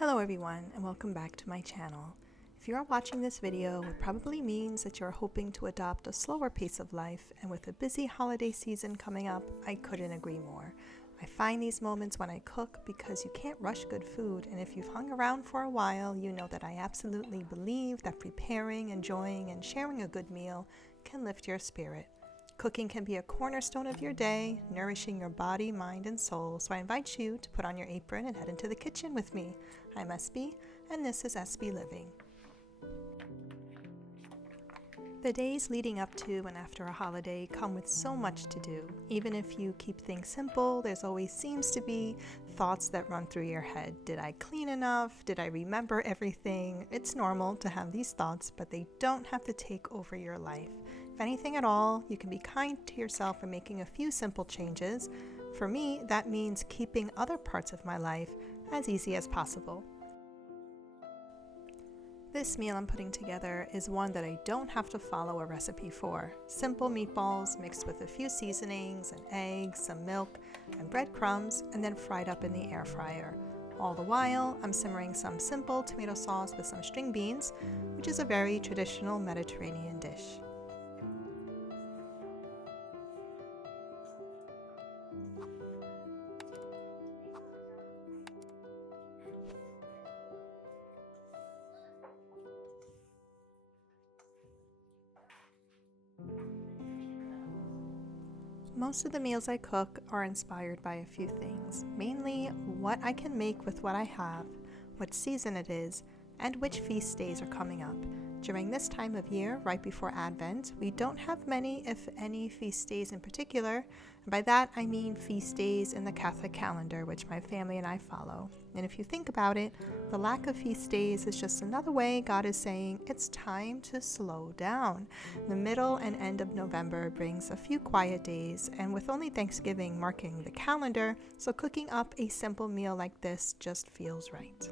Hello everyone and welcome back to my channel. If you are watching this video, it probably means that you're hoping to adopt a slower pace of life, and with a busy holiday season coming up, I couldn't agree more. I find these moments when I cook because you can't rush good food, and if you've hung around for a while, you know that I absolutely believe that preparing, enjoying, and sharing a good meal can lift your spirit. Cooking can be a cornerstone of your day, nourishing your body, mind, and soul, so I invite you to put on your apron and head into the kitchen with me. I'm SB, and this is SB Living. The days leading up to and after a holiday come with so much to do. Even if you keep things simple, there's always seems to be thoughts that run through your head. Did I clean enough? Did I remember everything? It's normal to have these thoughts, but they don't have to take over your life. If anything at all, you can be kind to yourself and making a few simple changes. For me, that means keeping other parts of my life as easy as possible. This meal I'm putting together is one that I don't have to follow a recipe for. Simple meatballs mixed with a few seasonings and eggs, some milk, and breadcrumbs, and then fried up in the air fryer. All the while, I'm simmering some simple tomato sauce with some string beans, which is a very traditional Mediterranean dish. Most of the meals I cook are inspired by a few things, mainly what I can make with what I have, what season it is, and which feast days are coming up. During this time of year, right before Advent, we don't have many, if any, feast days in particular. And by that, I mean feast days in the Catholic calendar, which my family and I follow. And if you think about it, the lack of feast days is just another way God is saying it's time to slow down. The middle and end of November brings a few quiet days, and with only Thanksgiving marking the calendar, so cooking up a simple meal like this just feels right.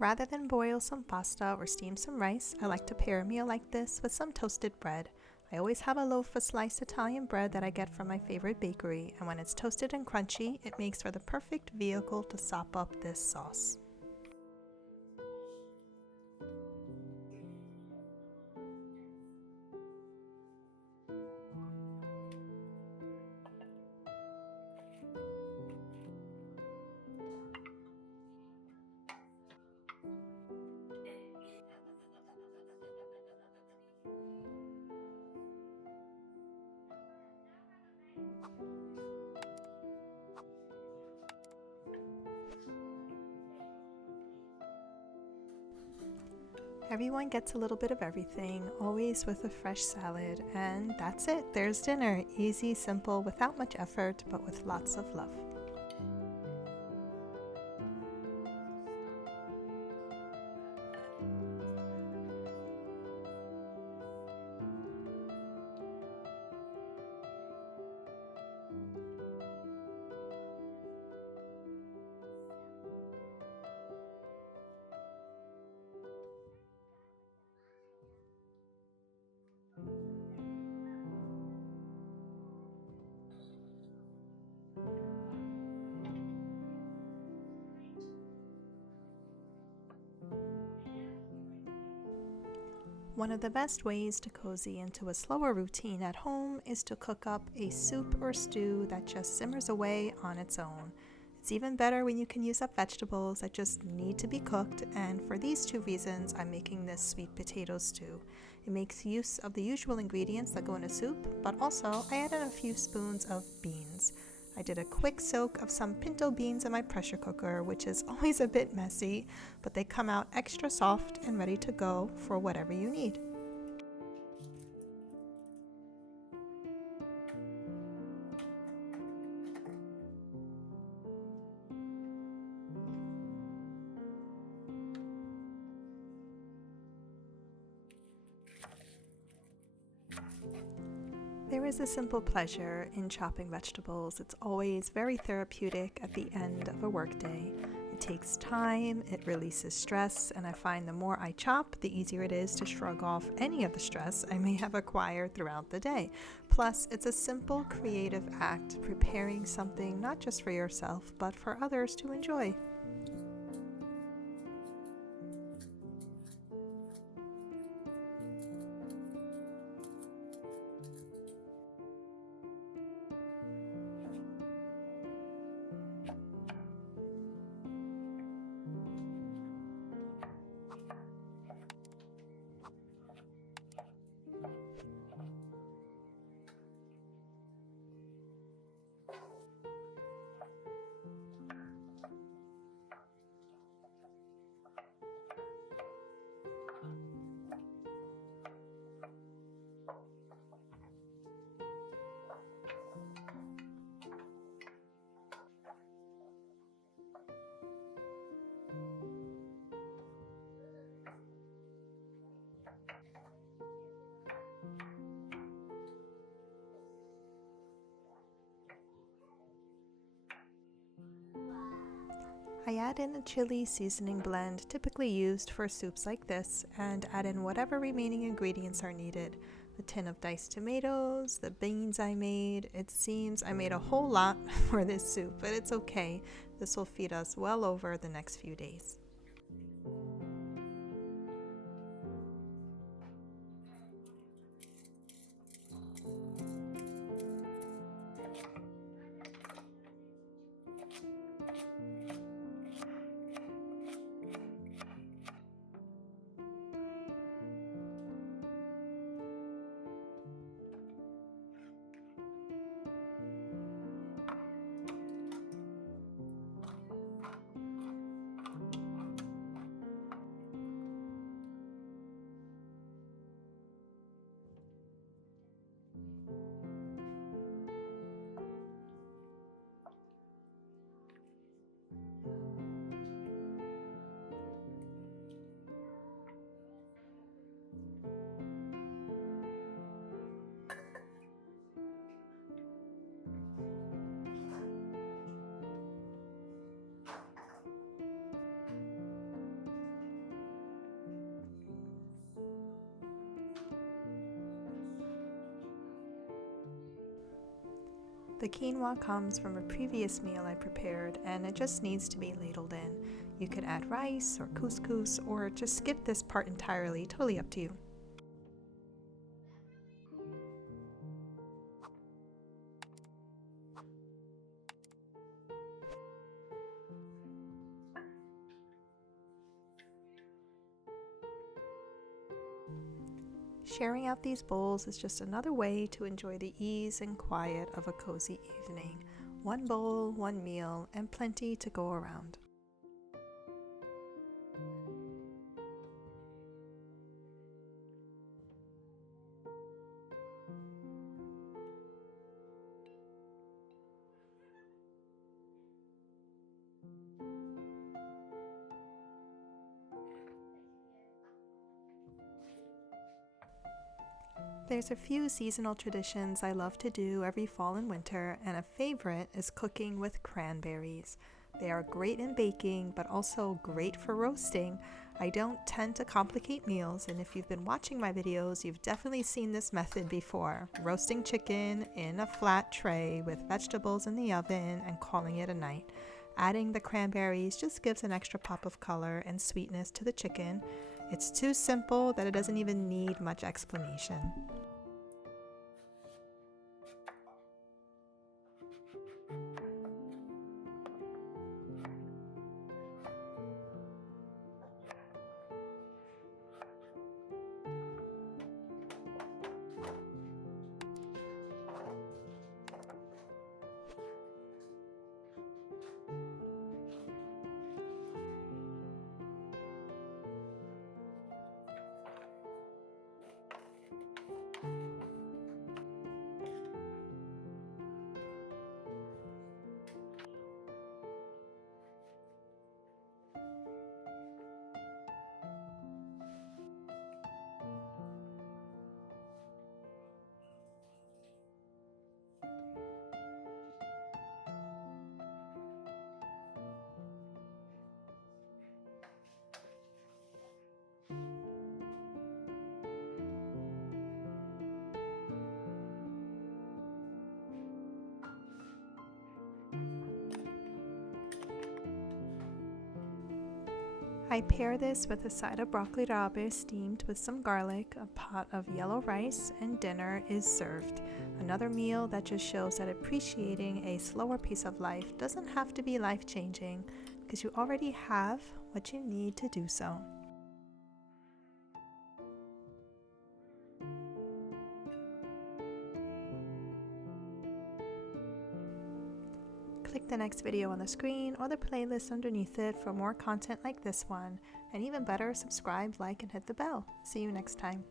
Rather than boil some pasta or steam some rice, I like to pair a meal like this with some toasted bread. I always have a loaf of sliced Italian bread that I get from my favorite bakery, and when it's toasted and crunchy, it makes for the perfect vehicle to sop up this sauce. Everyone gets a little bit of everything, always with a fresh salad, and that's it. There's dinner. Easy, simple, without much effort, but with lots of love. One of the best ways to cozy into a slower routine at home is to cook up a soup or stew that just simmers away on its own. It's even better when you can use up vegetables that just need to be cooked, and for these two reasons I'm making this sweet potato stew. It makes use of the usual ingredients that go in a soup, but also I added a few spoons of beans. I did a quick soak of some pinto beans in my pressure cooker, which is always a bit messy, but they come out extra soft and ready to go for whatever you need. There is a simple pleasure in chopping vegetables. It's always very therapeutic at the end of a workday. It takes time, it releases stress, and I find the more I chop, the easier it is to shrug off any of the stress I may have acquired throughout the day. Plus, it's a simple, creative act, preparing something not just for yourself, but for others to enjoy. I add in a chili seasoning blend typically used for soups like this, and add in whatever remaining ingredients are needed. The tin of diced tomatoes, the beans I made. It seems I made a whole lot for this soup, but it's okay. This will feed us well over the next few days. The quinoa comes from a previous meal I prepared, and it just needs to be ladled in. You could add rice or couscous, or just skip this part entirely, totally up to you. Sharing out these bowls is just another way to enjoy the ease and quiet of a cozy evening. One bowl, one meal, and plenty to go around. There's a few seasonal traditions I love to do every fall and winter, and a favorite is cooking with cranberries. They are great in baking, but also great for roasting. I don't tend to complicate meals, and if you've been watching my videos, you've definitely seen this method before. Roasting chicken in a flat tray with vegetables in the oven and calling it a night. Adding the cranberries just gives an extra pop of color and sweetness to the chicken. It's too simple that it doesn't even need much explanation. I pair this with a side of broccoli rabe steamed with some garlic, a pot of yellow rice, and dinner is served. Another meal that just shows that appreciating a slower pace of life doesn't have to be life-changing, because you already have what you need to do so. Click the next video on the screen or the playlist underneath it for more content like this one, and even better, subscribe, like, and hit the bell. See you next time.